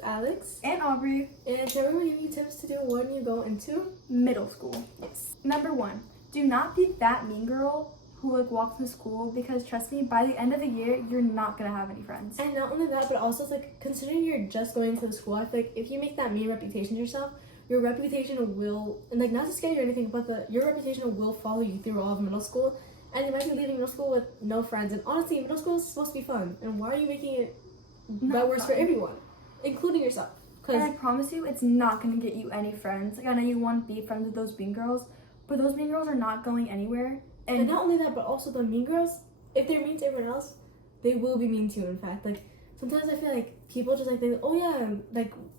with Alex and Aubree, and today we're going to give you tips to do when you go into middle school. yes. Number 1, do not be that mean girl who like walks into school, because trust me, by the end of the year, you're not gonna have any friends. And not only that, but also it's like considering you're just going to the school, I feel like if you make that mean reputation to yourself, your reputation will, and like not to scare you or anything, but your reputation will follow you through all of middle school, and you might be leaving middle school with no friends. And honestly, middle school is supposed to be fun, and why are you making it that works for everyone, including yourself? And I promise you, it's not gonna get you any friends. Like I know you want to be friends with those mean girls, but those mean girls are not going anywhere. And not only that, but also the mean girls, if they're mean to everyone else, they will be mean to you. In fact, like sometimes I feel like people just like think, oh yeah,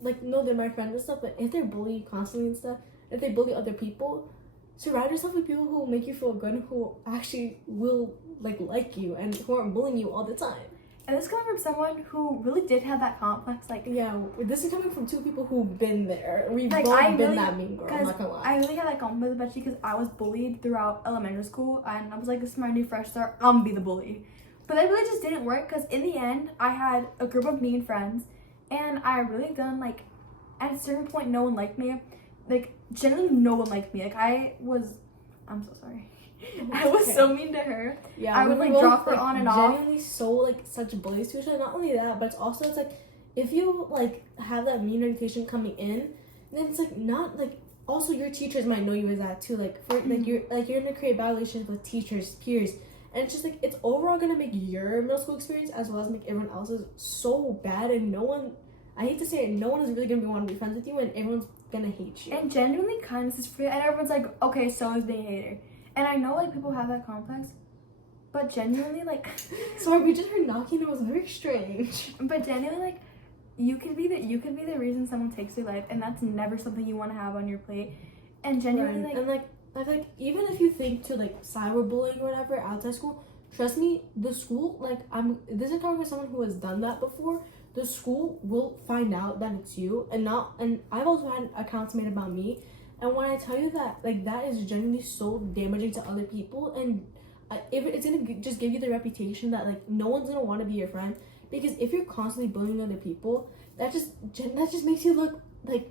like no, they're my friends and stuff. But if they're bullied constantly and stuff, if they bully other people, surround yourself with people who make you feel good and who actually will like you and who aren't bullying you all the time. And this is coming from someone who really did have that complex. Like, yeah, this is coming from two people who've been there. We've like, both I been really, that mean girl. I'm not gonna lie. I really had that complex, especially because I was bullied throughout elementary school, and I was like, this is my new fresh start. I'm gonna be the bully. But that really just didn't work, because in the end, I had a group of mean friends, and I really done like, at a certain point, no one liked me. Like, generally, no one liked me. Like, I'm so sorry. I was so mean to her. Yeah, I would like drop her on and off. Genuinely so like such bullies to each other. Not only that, but it's also it's like if you like have that mean reputation coming in, then it's like not like also your teachers might know you as that too. Like for like you're gonna create bad relationships with teachers, peers, and it's just like it's overall gonna make your middle school experience as well as make everyone else's so bad, and no one. I hate to say it, no one is really gonna want to be friends with you, and everyone's gonna hate you. And genuinely kindness is free, and everyone's like, okay, so is being a hater. And I know like people have that complex, but genuinely like sorry, we just heard knocking. It was very strange. But genuinely like you could be the reason someone takes your life, and that's never something you want to have on your plate. And genuinely right. And like I feel like even if you think to like cyberbullying or whatever outside school, trust me, the school this is coming from someone who has done that before. The school will find out that it's you, and I've also had accounts made about me. And when I tell you that, like, that is genuinely so damaging to other people, and it's gonna just give you the reputation that, like, no one's gonna want to be your friend. Because if you're constantly bullying other people, that just makes you look, like,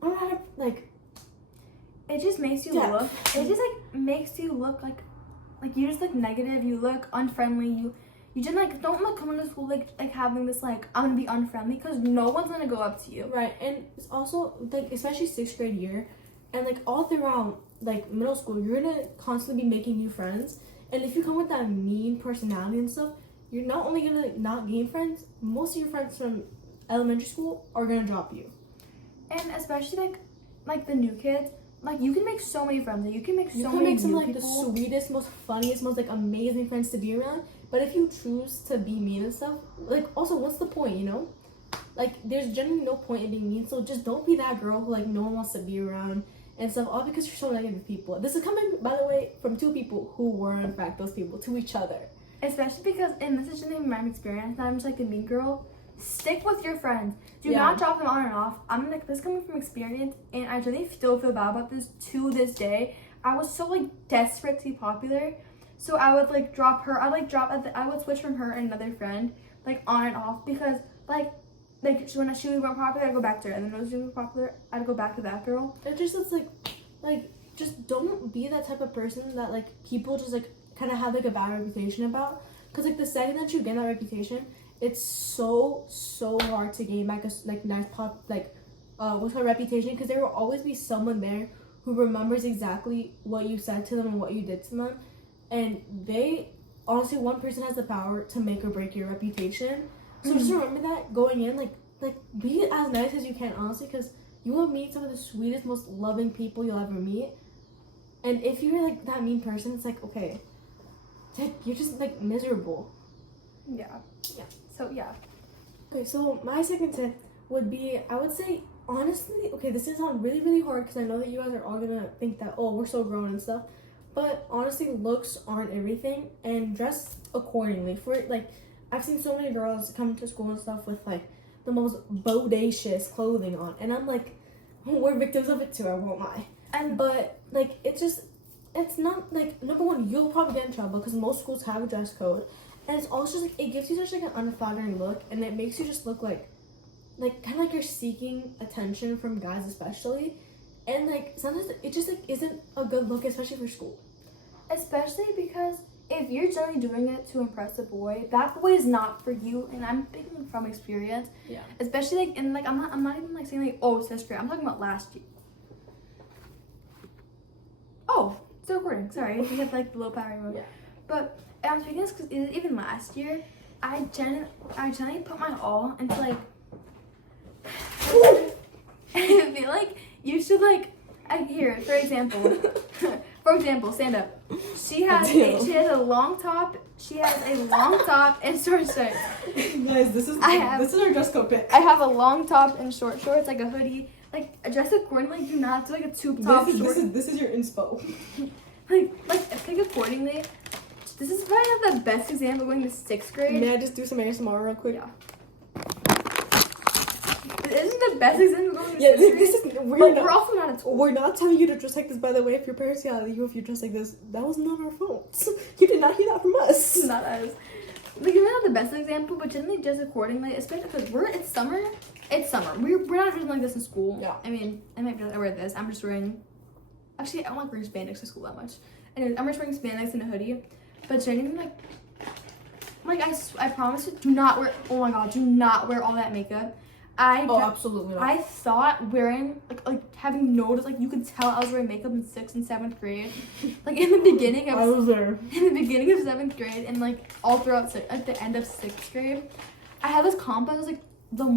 I don't know how to, like... It just makes you look, it just, like, makes you look, like you just look negative, you look unfriendly, you just, like, don't, like, come into school, like having this, like, I'm gonna be unfriendly, because no one's gonna go up to you. Right, and it's also, like, especially 6th grade year, and like all throughout like middle school, you're gonna constantly be making new friends. And if you come with that mean personality and stuff, you're not only gonna not gain friends, most of your friends from elementary school are gonna drop you. And especially like the new kids, like you can make so many friends. Like, you can make some like the sweetest, most funniest, most like amazing friends to be around. But if you choose to be mean and stuff, like also what's the point, you know? Like there's generally no point in being mean. So just don't be that girl who like no one wants to be around and stuff, all because you're so negative people. This is coming, by the way, from two people who were, in fact, those people to each other. Especially because, and this is just my experience, and I'm just like the mean girl, stick with your friends. Do not drop them on and off. I'm like, this is coming from experience, and I really still feel bad about this to this day. I was so, like, desperate to be popular, so I would, like, drop her. I would switch from her and another friend, like, on and off, because, like when she was more popular, I'd go back to her. And then when she was popular, I'd go back to that girl. It's like, just don't be that type of person that, like, people just, like, kind of have, like, a bad reputation about. Because, like, the second that you gain that reputation, it's so hard to gain back a, like, nice what's her reputation. Because there will always be someone there who remembers exactly what you said to them and what you did to them. And honestly, one person has the power to make or break your reputation. So just remember that going in, like be as nice as you can, honestly, because you will meet some of the sweetest, most loving people you'll ever meet. And if you're like that mean person, it's like, okay, it's like you're just like miserable. Yeah. So yeah. Okay, so my second tip would be, I would say, honestly, okay, this is sound really, really hard because I know that you guys are all gonna think that, oh, we're so grown and stuff. But honestly, looks aren't everything, and dress accordingly. For like, I've seen so many girls come to school and stuff with like the most bodacious clothing on, and I'm like, we're victims of it too, I won't lie. But like, it's not like, number one, you'll probably get in trouble because most schools have a dress code, and it's also just like, it gives you such like an unflattering look, and it makes you just look like like kind of like you're seeking attention from guys especially, and like sometimes it just like isn't a good look, especially for school. Especially because if you're generally doing it to impress a boy, that boy is not for you. And I'm speaking from experience. Yeah. Especially like in like I'm not even like saying like, oh, it's this grade. I'm talking about last year. Oh, it's recording. Sorry, we had like the low power remote. Yeah. But I'm speaking this because even last year, I generally put my all into like. I feel like you should like. Here, for example, stand up. She has a long top. She has a long top and short shorts. Guys, this is our dress code pick. I have a long top and short shorts, like a hoodie. Like dress accordingly. Do not do like a tube top. This is your inspo. like pick accordingly. This is probably not the best example going to 6th grade. May I just do some ASMR real quick? Yeah. Isn't the best example going to 6th grade? This is we're also not at school. We're not telling you to dress like this, by the way. If your parents yell at you if you dress like this, that was not our fault. You did not hear that from us. Not us. Like, you're not the best example, but generally just accordingly, especially because it's summer. It's summer. We're not dressing like this in school. Yeah. I mean, I might wear this. I'm just wearing. Actually, I don't like wearing spandex to school that much. Anyways, I'm just wearing spandex and a hoodie. But generally, I promise you, do not wear. Oh my god, do not wear all that makeup. Absolutely not. I thought wearing like having noticed like you could tell I was wearing makeup in 6th and 7th grade, like in the beginning of I was there. in the beginning of 7th grade and like all throughout at the end of 6th grade. I had this complex like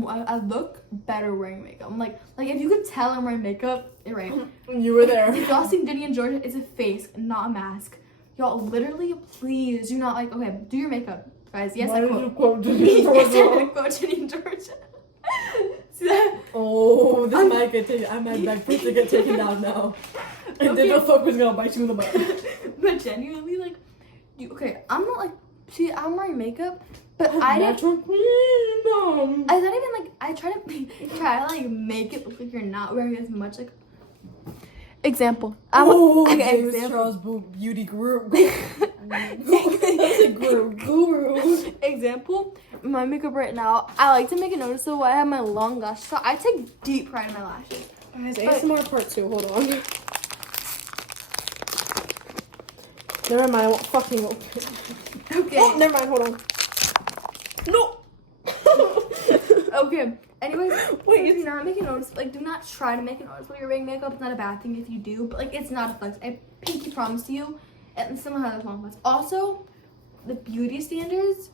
I look better wearing makeup. I'm like if you could tell I'm wearing makeup, you're right. You were there. If y'all seen Diddy and Georgia, it's a face, not a mask. Y'all literally, please do not do your makeup, guys. Yes, I quote Diddy and Georgia. See that? Oh, this might get taken. I might beg for it to get taken down now. And then the fucker's gonna bite you in the butt. But genuinely, like, I'm not like, see, I'm wearing makeup, but I didn't. I don't even like. I try to like make it look like you're not wearing as much like. Example. James Charles Beauty Guru. Guru. Example. My makeup right now. I like to make it noticeable. I have my long lashes. So I take deep pride in my lashes. Guys, ASMR part 2. Hold on. Never mind. I won't fucking open. Okay. Oh, never mind. Hold on. No. Okay. Anyways, wait. Do not make it noticeable. Like, do not try to make it noticeable. You're wearing makeup. It's not a bad thing if you do, but like, it's not a flex. I pinky promise you. And someone has a long flex. Also, the beauty standards.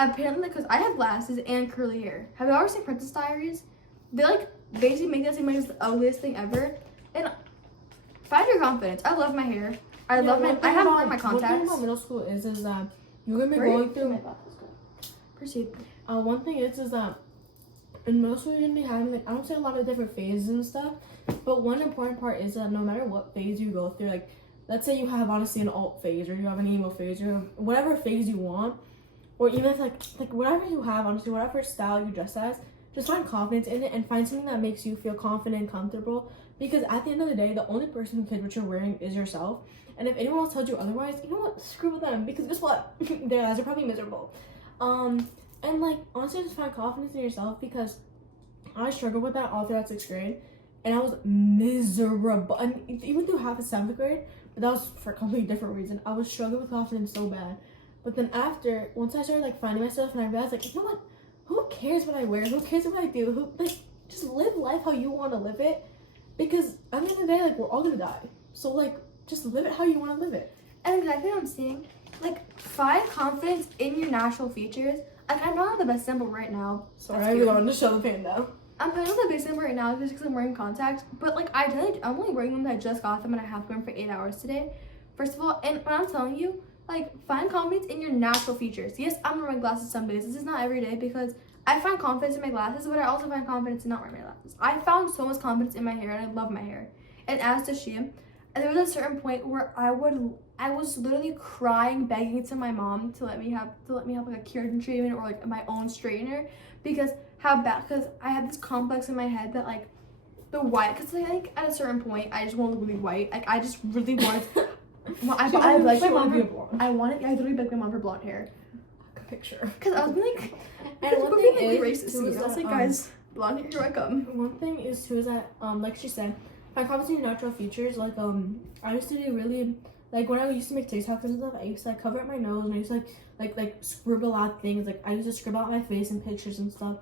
Apparently, because I have glasses and curly hair. Have you ever seen Princess Diaries? They like basically make that seem like it's the ugliest thing ever. And find your confidence. I love my hair. I have my contacts. One thing about middle school is that you're gonna be going through. Proceed. One thing is that in middle school you're gonna be having like I don't say a lot of different phases and stuff, but one important part is that no matter what phase you go through, like let's say you have honestly an alt phase or you have an emo phase or whatever phase you want. Or even if like whatever you have, honestly, whatever style you dress as, just find confidence in it and find something that makes you feel confident and comfortable. Because at the end of the day, the only person who cares what you're wearing is yourself. And if anyone else tells you otherwise, you know what? Screw with them. Because guess what? Their eyes are probably miserable. And like honestly, just find confidence in yourself because I struggled with that all throughout 6th grade, and I was miserable. And even through half of 7th grade, but that was for a completely different reason. I was struggling with confidence so bad. But then once I started like finding myself and I realized like, you know what? Who cares what I wear? Who cares what I do? Just live life how you want to live it. Because at the end of the day, like we're all gonna die. So like just live it how you want to live it. And exactly what I'm saying. Like find confidence in your natural features. Like I'm not the best example right now. Sorry, I really wanted to show the pain down. I'm putting on the best example right now just because I'm wearing contacts. But like I'm only wearing them that I just got them and I have to wear them for 8 hours today. First of all, and when I'm telling you. Like, find confidence in your natural features. Yes, I'm wearing glasses some days. This is not every day because I find confidence in my glasses, but I also find confidence in not wearing my glasses. I found so much confidence in my hair, and I love my hair. And as does she. And there was a certain point where I was literally crying, begging to my mom to let me have like a keratin treatment or like my own straightener because I had this complex in my head that like the white, because I think at a certain point I just want to look really white. Like I just really wanted. I literally begged my mom for blonde hair. Picture. Because I was like, And one thing is racist too, to is me. I was that, like, guys, blonde, here I come. one thing is too is that like she said, if I comment on natural features, like I used to be really like when I used to make TikToks and stuff, I used to like cover up my nose and I used to like scribble out things. Like I used to scribble out my face in pictures and stuff.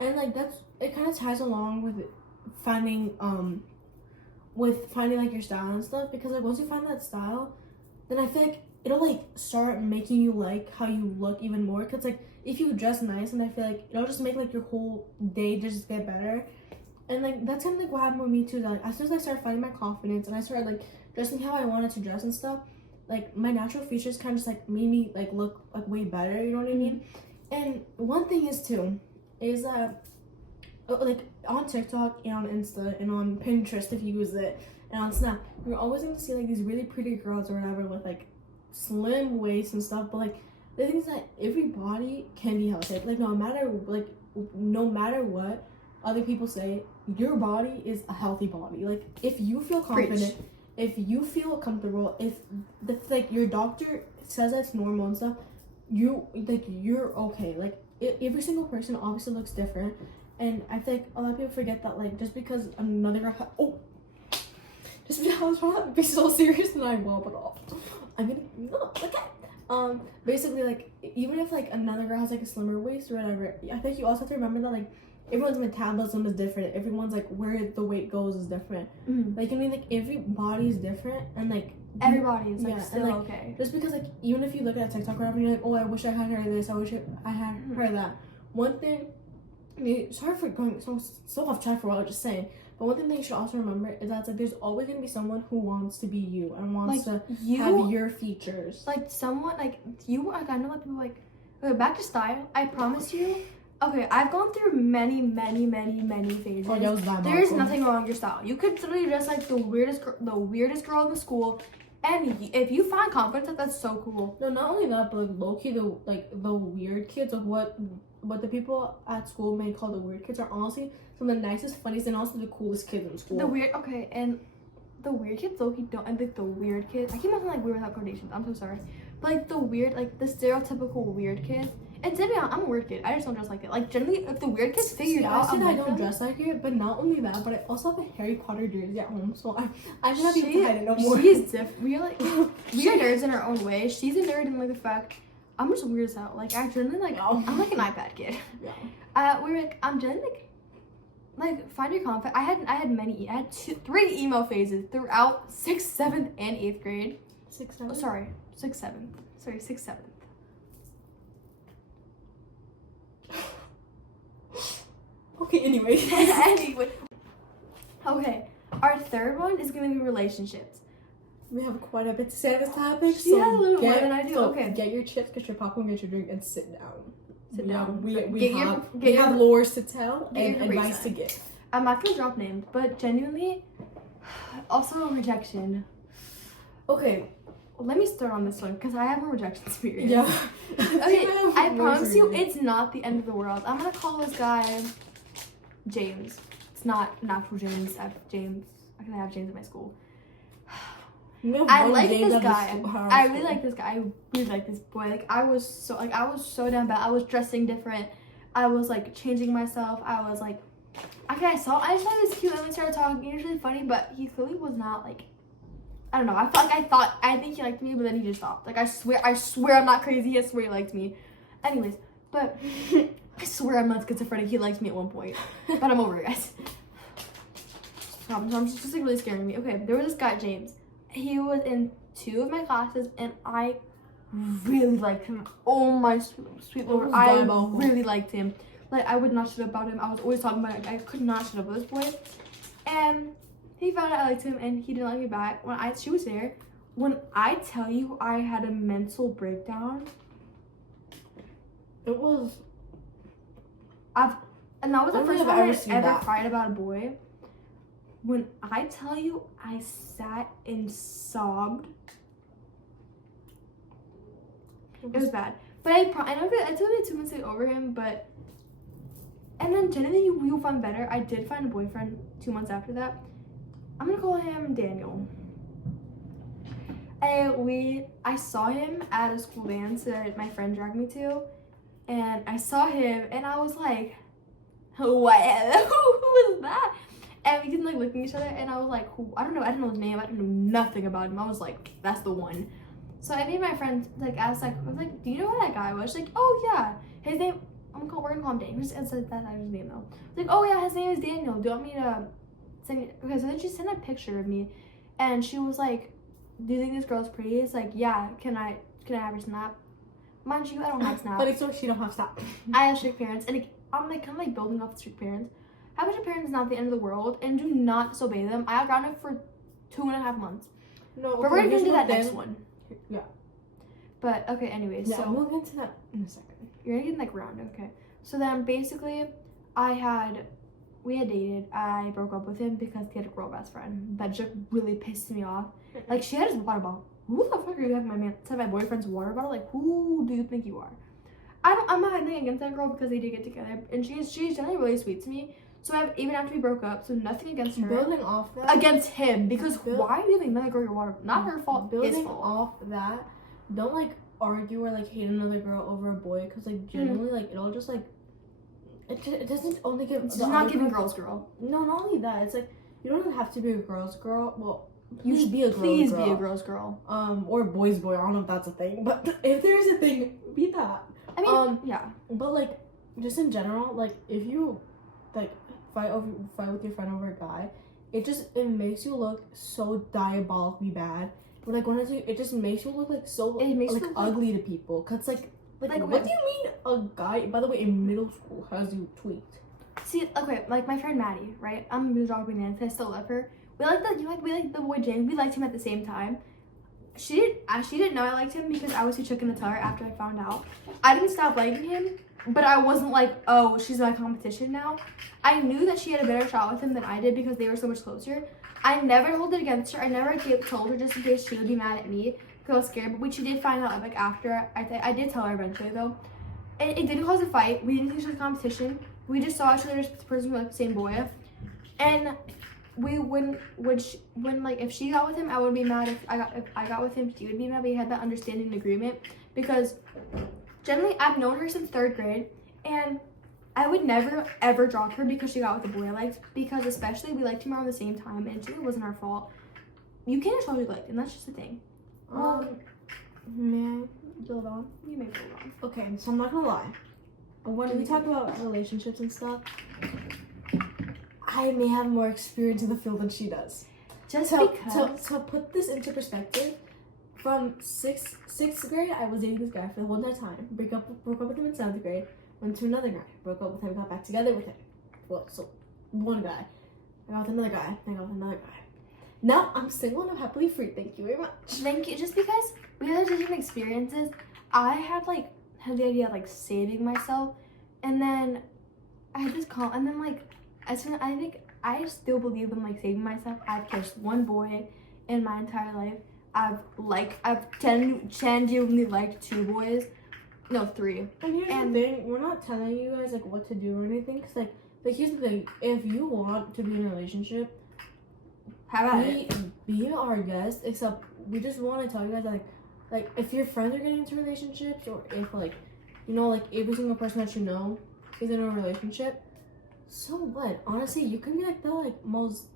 And like that's it kind of ties along with finding like your style and stuff, because like once you find that style, then I feel like it'll like start making you like how you look even more, because like if you dress nice, and I feel like it'll just make like your whole day just get better. And like that's kind of like what happened with me too, that, like as soon as I started finding my confidence and I started like dressing how I wanted to dress and stuff, like my natural features kind of just like made me like look like way better, you know what I mean? And one thing is too is that like on TikTok and on Insta and on Pinterest if you use it, and on Snap, you're always going to see like these really pretty girls or whatever with like slim waists and stuff, but like the thing is that every body can be healthy. Like no matter what other people say, your body is a healthy body. Like if you feel confident, if you feel comfortable, if like your doctor says that's normal and stuff, you're okay. Like every single person obviously looks different, and I think a lot of people forget that like just because another girl just because I was trying to be so serious and I will, but I'm gonna no okay. Basically like even if like another girl has like a slimmer waist or whatever, I think you also have to remember that like everyone's metabolism is different. Everyone's like where the weight goes is different. Like I mean like every body is different, and like everybody is like still and, like, okay. Just because like even if you look at TikTok or whatever, you're like, oh I wish I had her this, I wish I had her that. One thing, sorry for going so off track for what I was just saying, but one thing that you should also remember is that like there's always gonna be someone who wants to be you and wants like, to have your features. Like someone like you, like I know like people like okay, back to style. I promise you. Okay, I've gone through many phases. Oh, that was bad. There's nothing wrong with your style. You could literally dress like the weirdest girl in the school, and if you find confidence, that's so cool. No, not only that, but like low-key the weird kids of what the people at school may call the weird kids are honestly some of the nicest, funniest, and also the coolest kids in school. The weird and the weird kids low-key don't. I think the weird kids. I keep on saying like weird without quotations. I'm so sorry, but like the weird, like the stereotypical weird kids. And to be honest, I'm a weird kid. I just don't dress like it. Like generally, if the weird kids figure it out, I don't dress like it. But not only that, but I also have a Harry Potter jersey at home, so I'm not even hide it no more. She's different. We're like we are nerds in our own way. She's a nerd in like the fact I'm just weird as hell. Like I generally like I'm like an iPad kid. Yeah. We're like I'm generally like find your confidence. I had 3 emo phases throughout 6th, 7th, and 8th grade. 6th, 7th. Oh, sorry, 6th, 7th. Sorry, 6th, 7th. Okay, anyway. Anyway. Okay, our third one is gonna be relationships. We have quite a bit to say on this topic. She has a little more than I do. Okay. Get your chips, get your popcorn, get your drink, and sit down. Sit down. We have lores to tell and advice to give. I'm not gonna drop names, but genuinely, also rejection. Okay, let me start on this one because I have a rejection experience. Yeah. Okay, I promise you, it's not the end of the world. I'm gonna call this guy James. It's not natural James. I have James. I can have James at my school. I like this guy. I really like this guy. I really like this boy. Like I was so damn bad. I was dressing different. I was like changing myself. I was like, okay, I just thought he was cute and we started talking. He was really funny, but he clearly was not like. I don't know. I think he liked me, but then he just stopped. Like I swear I'm not crazy. I swear he liked me. Anyways, but I swear I'm not schizophrenic. He liked me at one point, but I'm over it, guys. So I'm just like really scaring me. Okay, there was this guy James. He was in 2 of my classes, and I really liked him. Oh my sweet Lord, I really liked him. Like I would not shut up about him. I was always talking about it. I could not shut up with this boy, and he found out I liked him, and he didn't like me back. She was there. When I tell you, I had a mental breakdown. It was. And that was the first time I ever cried about a boy. When I tell you, I sat and sobbed. It was bad. But I know that it took me 2 months to get over him, but. And then generally, you'll find better. I did find a boyfriend 2 months after that. I'm gonna call him Daniel. And I saw him at a school dance that my friend dragged me to. and I saw him, and I was like, what? Who was that? And we kept like looking at each other, and I was like, who? I didn't know his name. I didn't know nothing about him. I was like, that's the one. So I made my friend like ask like, I was like, do you know who that guy was? She's like, oh yeah, his name. We're gonna call him Daniel. That's his name though. Like, oh yeah, his name is Daniel. Do you want me to send you? Okay, so then she sent a picture of me, and she was like, do you think this girl's pretty? It's like, yeah. Can I have her snap? Mind you, I don't have snap. But it's so she don't have snap. I have strict parents, and I'm like kind of like building off the strict parents. Having strict parents is not the end of the world, and do not disobey them. I got grounded for 2.5 months. No, but we're gonna do that next one. Yeah. But okay, anyways, yeah, so we'll get to that in a second. You're gonna get like grounded, okay? So then basically, we had dated. I broke up with him because he had a girl best friend that just really pissed me off. Like, she had his water bottle. Who the fuck are you having my boyfriend's water bottle? Like, who do you think you are? I'm not anything against that girl because they did get together, and she's generally really sweet to me. So even after we broke up, so nothing against her. Building off that. Against him, because why are you giving another girl your water? Not her fault. Building his fault. off that, don't like argue or like hate another girl over a boy, because like generally like it'll just like it doesn't only give. It's not giving girls girl. No, not only that. It's like you don't have to be a girl's girl. Well, you should be a girl's Please girl. be a girl's girl. Or a boy's boy. I don't know if that's a thing, but if there's a thing, be that. I mean, yeah. But like, just in general, like if you like fight with your friend over a guy, it makes you look so diabolically bad. But like it just makes you look like so like ugly to people. Cause like what do you mean a guy? By the way, in middle school has you tweaked? See, okay, like my friend Maddie, right? I'm gonna drop Nancy. I still love her. We like the boy James. We liked him at the same time. She didn't know I liked him because I was too chicken to tell her after I found out. I didn't stop liking him, but I wasn't like, oh, she's my competition now. I knew that she had a better shot with him than I did because they were so much closer. I never held it against her. I never told her just in case she would be mad at me because I was scared. But she did find out like after. I did tell her eventually though. It didn't cause a fight. We didn't think she was a competition. We just saw each other as the person who liked the same boy. And if she got with him, I would be mad. If I got with him, she would be mad. We had that understanding and agreement because generally I've known her since 3rd grade, and I would never ever drop her because she got with a boy I liked, because especially we liked him around the same time, and it really wasn't our fault. You can't just what you liked, and that's just the thing. May I build on? You may build on. Okay, so I'm not gonna lie. When we talk about relationships and stuff, I may have more experience in the field than she does. Just because. To put this into perspective, from sixth grade, I was dating this guy for the whole entire time. Broke up with him in 7th grade. Went to another guy. Broke up with him. Got back together with him. Well, so one guy. I got with another guy. I got with another guy. Now I'm single and I'm happily free. Thank you very much. Thank you. Just because we had different experiences, I had the idea of like saving myself, and then I had this call, and then like as soon I think I still believe in like saving myself. I've kissed one boy in my entire life. I've genuinely liked 2 boys. No, 3. And here's the thing, we're not telling you guys like what to do or anything, cause like here's the thing, if you want to be in a relationship, be our guest. Except we just want to tell you guys that, like if your friends are getting into relationships, or if like every single person that you know is in a relationship, so what? Honestly, you can be like the most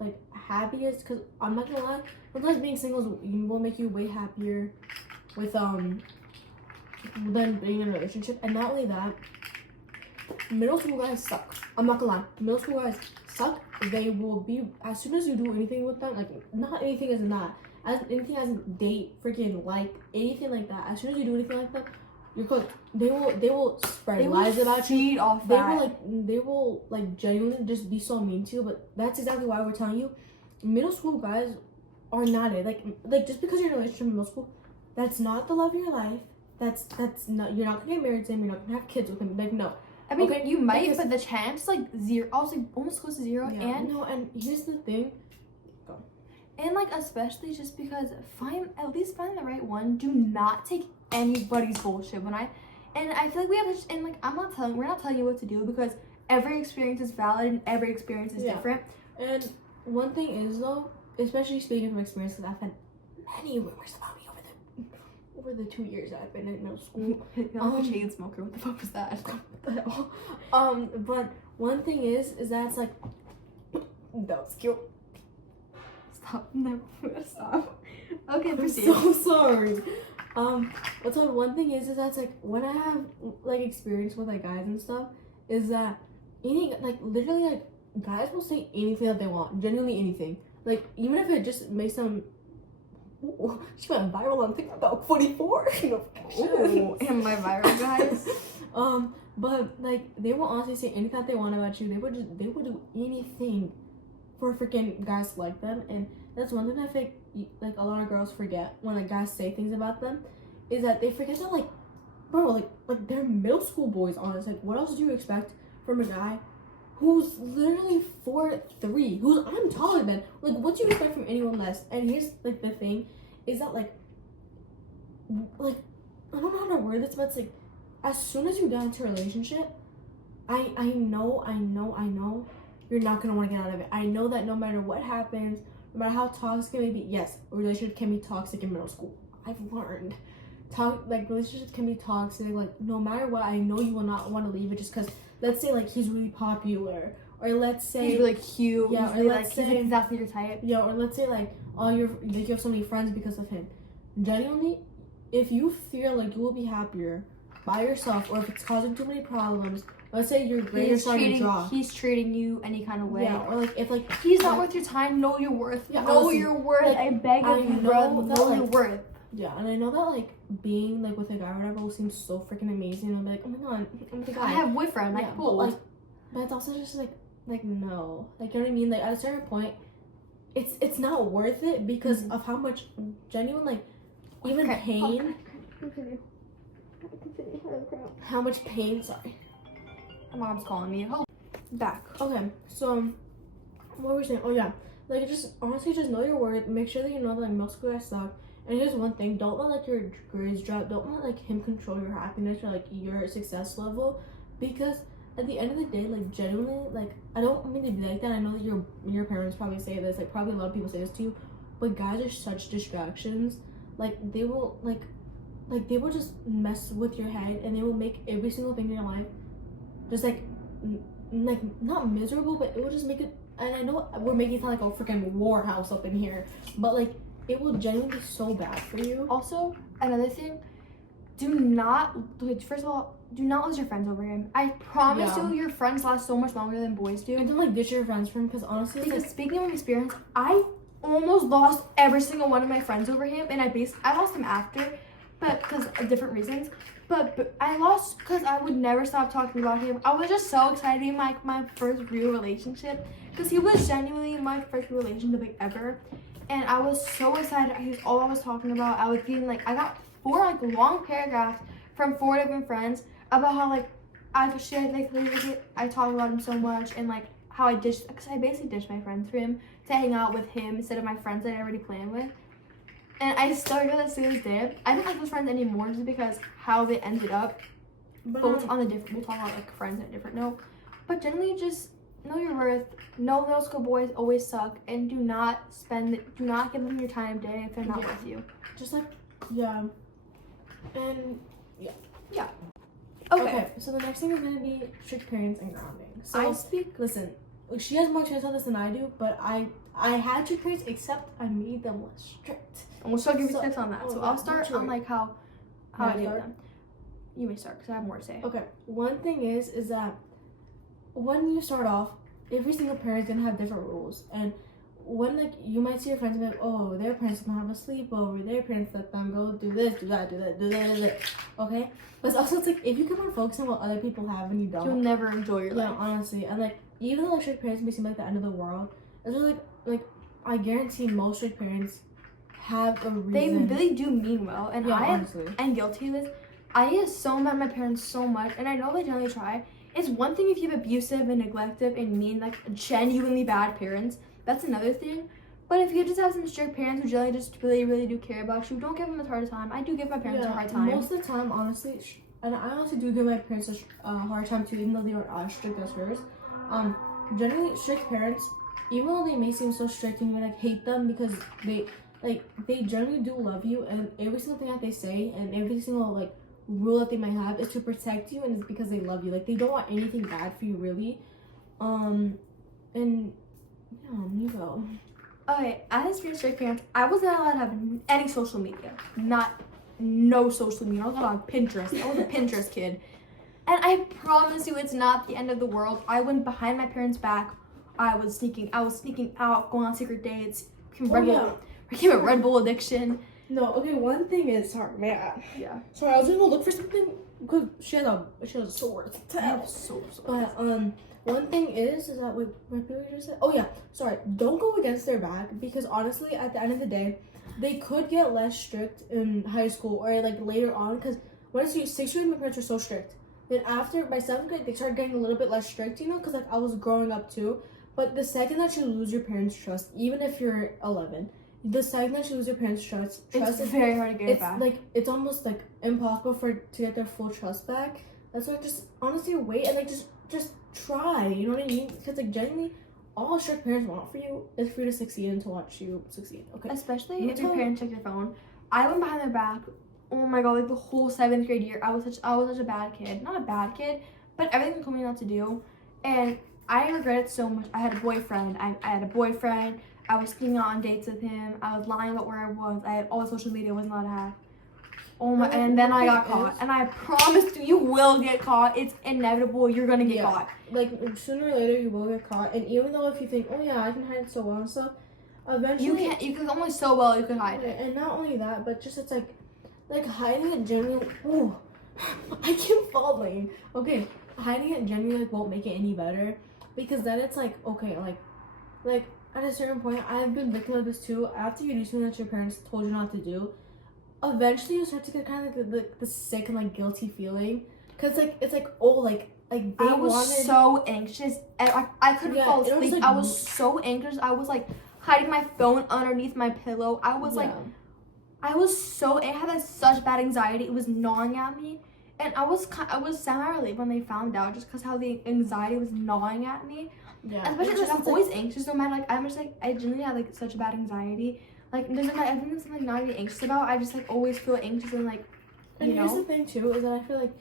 happiest. Cause I'm not gonna lie, sometimes being single will make you way happier with than being in a relationship. And not only that, middle school guys suck. I'm not gonna lie, middle school guys suck. They will be, as soon as you do anything with them, not anything as in that, as anything as in date, freaking anything like that. As soon as you do anything like that, you're cooked. They will spread lies about you. They will genuinely just be so mean to you. But that's exactly why we're telling you, middle school guys are not it. Like just because you're in a relationship in middle school, that's not the love of your life. That's not, you're not gonna get married to him. You're not gonna have kids with him. No. I mean, okay, you might, but the chance 0. I was almost close to 0. Yeah, and here's the thing. Go. And especially just because at least find the right one. Do not take anybody's bullshit. And I feel like we have to, and we're not telling you what to do, because every experience is valid and every experience is different. And one thing is though, especially speaking from experience, because I've had many rumors about me over over the 2 years that I've been in middle school. I'm a chain smoker. What the fuck was that? But one thing is that it's like, that was cute. Stop. No. Stop. Okay, I'm proceed. so sorry. But so one thing is that it's like, when I have like experience with like guys and stuff, is that literally like guys will say anything that they want, genuinely anything. Like even if it just makes them. Ooh, she went viral on TikTok 44. Ooh, am I viral, guys? But like they will honestly say anything that they want about you. They would do anything for freaking guys to like them, and that's one thing I think like a lot of girls forget when like guys say things about them, is that they forget that like, bro, like they're middle school boys. Honestly, like what else do you expect from a guy who's literally 4'3", who's I'm taller than? Like what do you expect from anyone less? And here's like the thing, is that like I don't know how to word this, but it's like as soon as you get into a relationship, I know you're not gonna want to get out of it. I know that no matter what happens, no matter how toxic it may be, yes, a relationship can be toxic in middle school. I've learned. Relationships can be toxic. Like no matter what, I know you will not want to leave it just because. Let's say like he's really popular, or let's say he's really cute. Yeah, or let's say he's like exactly your type. Yeah, or let's say like you have so many friends because of him. Genuinely, if you feel like you will be happier by yourself, or if it's causing too many problems, let's say your grades are starting to drop. He's treating you any kind of way. Yeah, or like if like he's not worth your time. Know your worth. Yeah, know honestly, your worth. Like, I beg of you, bro. Know your worth. Yeah, and I know that like being like with a guy or whatever will seem so freaking amazing. I'll be like, oh my god, I'm the guy. I have a boyfriend. Like, cool. But it's also just like no, like you know what I mean. Like at a certain point, it's not worth it because of how much genuine like even pain. How much pain? Sorry, my mom's calling me. Oh, back. Okay, so what were we saying? Oh yeah, like just honestly, just know your worth. Make sure that you know that like most guys suck. And here's one thing, don't let like your grades drop, don't let like him control your happiness or like your success level, because at the end of the day, like genuinely, like I don't mean to be like that. I know that your parents probably say this, like probably a lot of people say this to you, but guys are such distractions. Like they will they will just mess with your head, and they will make every single thing in your life just like not miserable, but it will just make it. And I know we're making it sound like a freaking war house up in here, but like it will genuinely be so bad for you. Also, another thing, first of all, do not lose your friends over him. I promise you, your friends last so much longer than boys do. And don't like ditch your friends for him, because honestly, because speaking of experience, I almost lost every single one of my friends over him, and I lost him after, but because of different reasons. But I lost because I would never stop talking about him. I was just so excited to be my first real relationship, because he was genuinely my first relationship like ever. And I was so excited. He was all I was talking about. I was getting I got 4 like long paragraphs from 4 different friends about how like I talk about him so much, and like how I basically ditched my friends for him to hang out with him instead of my friends that I already planned with. And I still regret that to this day. I don't like those friends anymore just because how they ended up. But we'll talk about like friends on a different note. But generally, just know your worth. Know middle school boys always suck, and do not give them your time of day if they're not with you. Just like, yeah. And yeah. Okay. So the next thing is gonna be strict parents and grounding. So listen, she has more experience on this than I do, but I had strict parents, except I made them less strict. And we'll still give you tips on that. So I'll start on like how I did them. You may start because I have more to say. Okay. One thing is that when you start off, every single parent's gonna have different rules, and when like you might see your friends be like, oh, their parents can have a sleepover, their parents let them go do this, do that, okay? But it's also like if you keep on focusing on what other people have and you don't, you'll never enjoy your life. Yeah, honestly, and like even though like strict parents may seem like the end of the world, it's really like I guarantee most strict parents have a reason. They really do mean well, and honestly, I'm guilty of this. I get so mad at my parents so much, and I know they generally try. It's one thing if you have abusive and neglective and mean, like genuinely bad parents. That's another thing. But if you just have some strict parents who generally just really, really do care about you, don't give them a hard time. I do give my parents a hard time. Most of the time, honestly, and I honestly do give my parents a hard time too, even though they are as strict as hers. Generally, strict parents, even though they may seem so strict and you like hate them because like they generally do love you, and every single thing that they say and every single like rule that they might have is to protect you, and it's because they love you. Like they don't want anything bad for you, really. And yeah, you go. Okay, as a strict parent, I was not allowed to have any social media. No social media. I was not on Pinterest. I was a Pinterest kid. And I promise you, it's not the end of the world. I went behind my parents' back. I was sneaking out, going on secret dates. Became a Red Bull addiction. No, okay. One thing is, sorry, Yeah. Sorry, I was gonna go look for something because she has a sword. But one thing is that what people just said. Oh yeah, sorry. Don't go against their back, because honestly, at the end of the day, they could get less strict in high school or like later on. Because when I was 6th grade, my parents were so strict. Then after by 7th grade, they started getting a little bit less strict, you know, because like I was growing up too. But the second that you lose your parents' trust, even if you're 11, the second that you lose your parents' trust it's very hard to get it back. Like it's almost like impossible to get their full trust back. That's why just honestly wait and like just try. You know what I mean? Because like genuinely, all strict parents want for you is for you to succeed and to watch you succeed. Okay. Especially if your parents check your phone. I went behind their back. Oh my god! Like the whole 7th grade year, I was such a bad kid. Not a bad kid, but everything told me not to do, and I regret it so much. I had a boyfriend. I had a boyfriend. I was sneaking out on dates with him. I was lying about where I was. I had all the social media I wasn't allowed to have. Oh my! And then I got caught. And I promise you will get caught. It's inevitable. You're gonna get caught. Like sooner or later, you will get caught. And even though if you think, oh yeah, I can hide it so well and stuff, eventually you can't. You can only so well you can hide it. And not only that, but just it's like hiding it genuinely. Oh, I keep falling. Okay, hiding it genuinely won't make it any better, because then it's like okay, like at a certain point, I've been victim of this too. After you do something that your parents told you not to do, eventually you start to get kind of like the sick and like guilty feeling, cause like it's like oh like they I was so anxious and I couldn't fall asleep. Like, I was so anxious. I was like hiding my phone underneath my pillow. I was like, I had like, such bad anxiety. It was gnawing at me, and I was semi-relieved when they found out, just cause how the anxiety was gnawing at me. Yeah, especially because I'm always anxious. No matter like I'm just like I genuinely have like such a bad anxiety. Like there's like everything that's like not to be anxious about. I just like always feel anxious and like and here's the thing too is that I feel like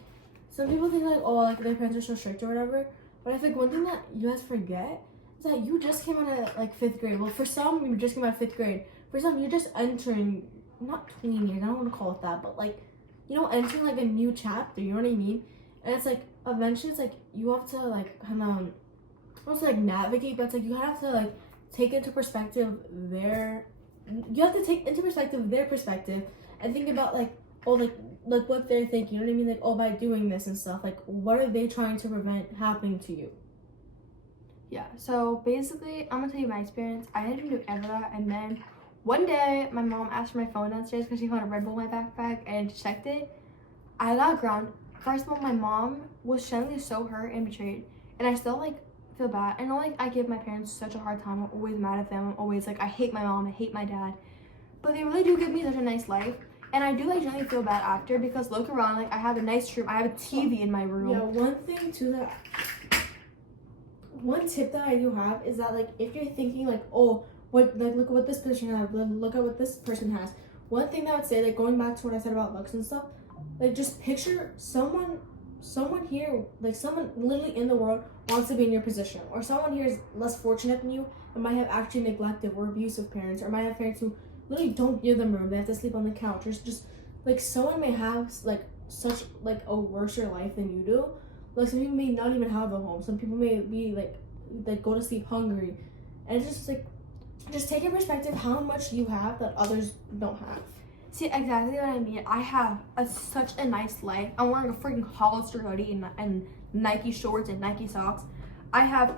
some people think like oh like their parents are so strict or whatever. But I think one thing that you guys forget is that you just came out of like 5th grade. Well, for some you just came out of 5th grade. For some you're just entering not tween years. I don't want to call it that, but like you know entering like a new chapter. You know what I mean? And it's like eventually it's like you have to like kind of. Also like navigate, but it's like you have to like take into perspective their perspective and think about like oh like what they're thinking, you know what I mean, like oh by doing this and stuff, like what are they trying to prevent happening to you. Yeah, so basically I'm gonna tell you my experience. I didn't do any of that, and then one day my mom asked for my phone downstairs because she found a Red Bull in my backpack and checked it. I got grounded. First of all, my mom was genuinely so hurt and betrayed, and I still like feel bad. I know like I give my parents such a hard time. I'm always mad at them. I'm always like I hate my mom, I hate my dad, but they really do give me such a nice life, and I do like generally feel bad after because look around, like I have a nice room, I have a TV in my room. Yeah, one tip that I do have is that like if you're thinking like oh what like look at what this person has, look at what this person has, one thing that I would say, like going back to what I said about looks and stuff, like just picture someone here, like someone literally in the world wants to be in your position, or someone here is less fortunate than you and might have actually neglective or abusive parents, or might have parents who literally don't give them room, they have to sleep on the couch, or just like someone may have like such like a worser life than you do. Like some people may not even have a home, some people may be like go to sleep hungry, and it's just like just take in perspective how much you have that others don't have. See, exactly what I mean. I have such a nice life. I'm wearing a freaking Hollister hoodie and Nike shorts and Nike socks. I have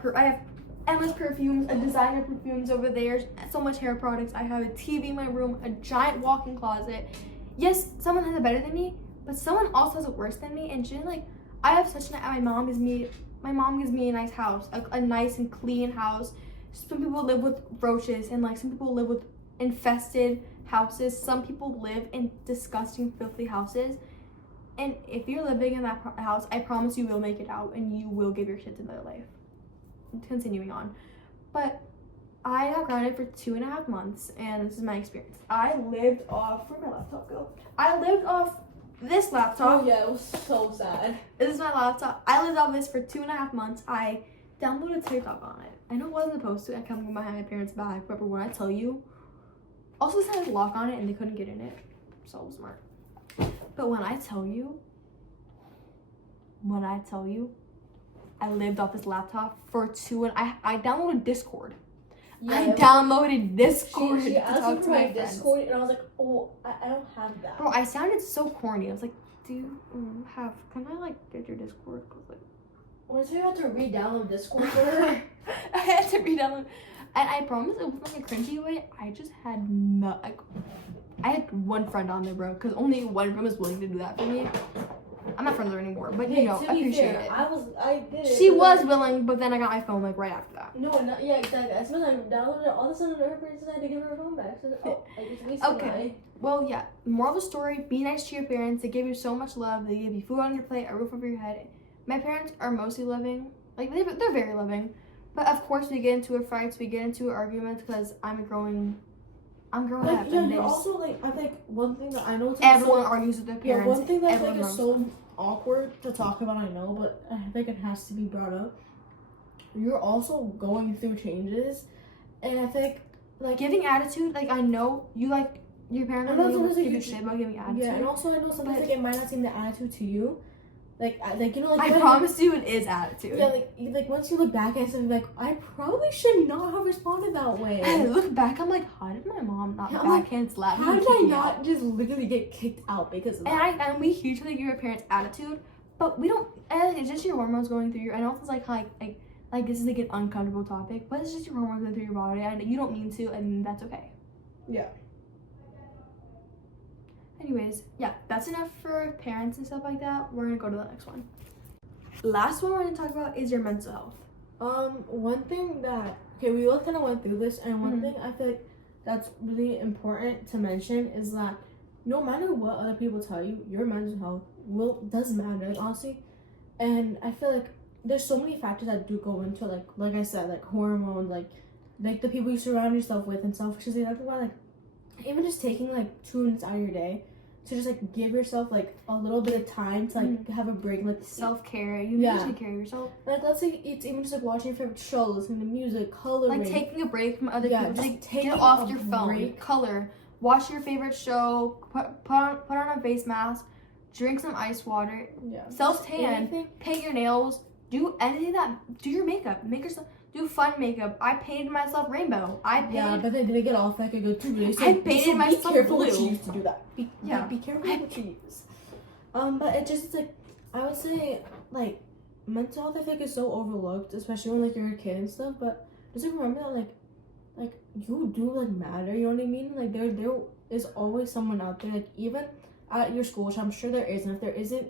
endless perfumes, a designer perfumes over there, so much hair products. I have a TV in my room, a giant walk-in closet. Yes, someone has it better than me, but someone also has it worse than me. And she's like, I have such a my mom gives me a nice house, a nice and clean house. Some people live with roaches, and like some people live with infested houses. Some people live in disgusting, filthy houses. And if you're living in that house, I promise you will make it out and you will give your kids another life. Continuing on. But I got grounded for 2.5 months, and this is my experience. I lived off, where'd my laptop go? I lived off this laptop. Oh yeah, it was so sad. This is my laptop. I lived off this for 2.5 months. I downloaded TikTok on it. I know it wasn't supposed to. I kept going behind my parents' back, but when I tell you, also this had a lock on it and they couldn't get in it. So smart. But when I tell you, I lived off this laptop for I downloaded Discord. Yeah, I downloaded Discord she to asked talk me to for my my friends. Discord, and I was like, oh, I don't have that. Bro, I sounded so corny. I was like, do you can I like get your Discord? 'Cause, like, Once we had to re-download Discord for her. I had to re-download, and I promise it wasn't like a cringy way. I just had I had one friend on there, bro, because only one friend was willing to do that for me. I'm not friends with her anymore, but you know, to I be appreciate fair, it. I did it. She but was then- willing, but then I got my phone like right after that. No, not, yeah, exactly. As soon as I downloaded it, all of a sudden her parents decided to give her her phone back. So, I just wasted Okay. Well, yeah. Moral of the story: be nice to your parents. They give you so much love. They give you food on your plate, a roof over your head. My parents are mostly loving. Like they're very loving, but of course we get into fights, we get into arguments because I'm growing up. Like, yeah, and you're also like, I think one thing that I know. everyone argues with their Yeah, parents. one thing that I think everyone is so awkward to talk about, I know, but I think it has to be brought up. You're also going through changes, and I think like giving attitude. Like I know you like your parents I'm not don't supposed to give you give shit about giving attitude. yeah, and also I know sometimes but- like it might not seem the attitude to you, like you know, like I when- promise you, it is attitude. Yeah, like once you look back at it, like I probably should not have responded that way. I look back, I'm like, how did my mom not Yeah, I'm like, backhand slap me? How and did kick I me not out? just literally get kicked out because of And that? and we usually give our parents attitude, but we don't. And it's just your hormones going through your. I know it's like this is like an uncomfortable topic, but it's just your hormones going through your body, and you don't mean to, and that's okay. Yeah. Anyways, yeah, that's enough for parents and stuff like that. We're gonna go to the next one. Last one we're gonna talk about is your mental health. One thing that we all kind of went through this, and one Mhm. thing I feel like that's really important to mention is that no matter what other people tell you, your mental health does matter, like, honestly. And I feel like there's so many factors that do go into it, like I said, like hormones, like the people you surround yourself with and stuff. Because that's why, like, even just taking like 2 minutes out of your day to just like give yourself like a little bit of time to like have a break, like Self-care. You need Yeah. to take care of yourself. like let's say it's even just like watching your favorite show, listening to music, coloring. Like taking a break from other Yeah, people. just Just taking get off a your phone. break. Color. Watch your favorite show. Put on a face mask. Drink some ice water. Yeah. Self-tan. Anything. Paint your nails. Do anything do your makeup. Make yourself do fun makeup. I painted myself rainbow. I painted. Yeah, but they didn't get off like a good 2 days. I painted myself Be careful what blue. you use to do that. Yeah. Be careful what you use. But it just like I would say like mental health I think is so overlooked, especially when like you're a kid and stuff. But just like remember that like you do like matter. You know what I mean? Like there is always someone out there. Like even at your school, which I'm sure there is, and if there isn't,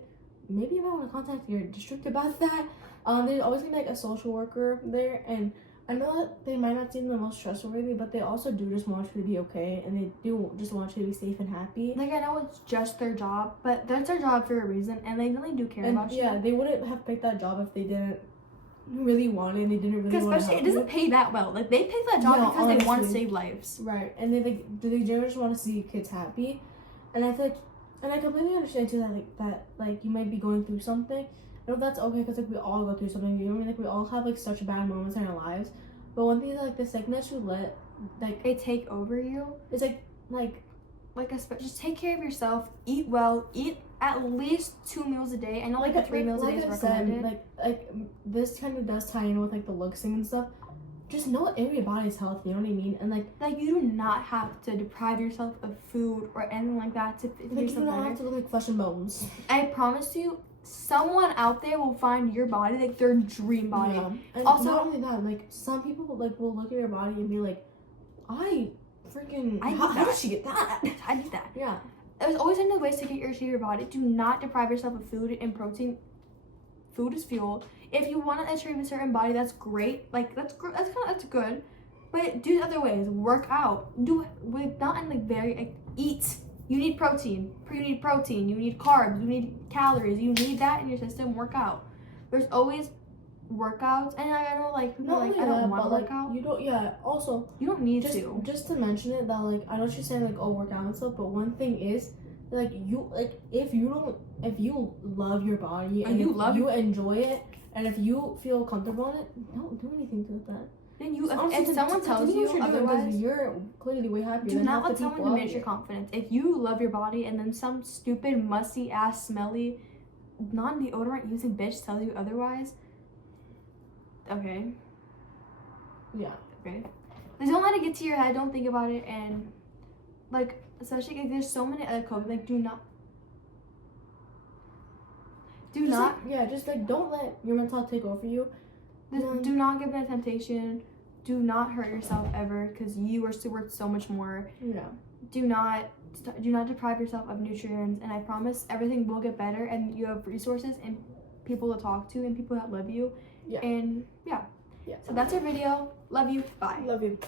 maybe you might want to contact your district about that. There's always gonna be like a social worker there, and I know that they might not seem the most trustworthy, but they also do just want you to be okay, and they do just want you to be safe and happy. Like I know it's just their job, but that's their job for a reason, and they really do care And about yeah, you. they wouldn't have picked that job if they didn't really want it, and they didn't really Because want to especially help it doesn't you. pay that well. Like they pick that job Yeah, because they want to honestly. save lives. Right, and they just want to see kids happy, and I feel like, and I completely understand too that you might be going through something. I know that's okay because like we all go through something. You know what I mean? Like we all have like such bad moments in our lives, but one thing is like the sickness you let like They take over you. it's like Just take care of yourself. Eat well. Eat at least 2 meals a day. I know like the 3 meals a day is I said, recommended. like this kind of does tie in with like the looks thing and stuff. Just know that every body's healthy. You know what I mean? And Like you do not have to deprive yourself of food or anything like that to fit like you yourself don't better. have to look like flesh and bones. I promise you, someone out there will find your body like their dream body. Yeah. And Also- not only that, like some people like will look at your body and be like, how need how that. did she get that? I need that. Yeah. There's always another ways to get your body. Do not deprive yourself of food and protein. Food is fuel. If you want to achieve a certain body, that's great. Like that's good. But do other ways. Work out. Do with not in like very like, eat. You need protein. You need protein. You need carbs. You need calories. You need that in your system. Work out. There's always workouts, and I know like people Not are like, only I don't that, want but to like work out. you don't. Yeah. Also, You don't need just to. just to mention it, that like I know she's saying like, oh, work out and stuff, but one thing is like if you love your body and you enjoy it, and if you feel comfortable in it, don't do anything to that. Then you, Honestly, if someone tells you otherwise, you're clearly way happier. do not let someone diminish your confidence. If you love your body and then some stupid, musty ass, smelly, non-deodorant using bitch tells you otherwise, okay. Yeah. Okay. Just don't let it get to your head. Don't think about it, and like, especially like there's so many other COVID. Like, do not. Just like don't let your mental health take over you. Do not give in to temptation. Do not hurt yourself ever, because you are worth so much more. Yeah. Do not deprive yourself of nutrients, and I promise everything will get better, and you have resources and people to talk to and people that love you. Yeah. And yeah. Yeah. So that's our video. Love you. Bye. Love you.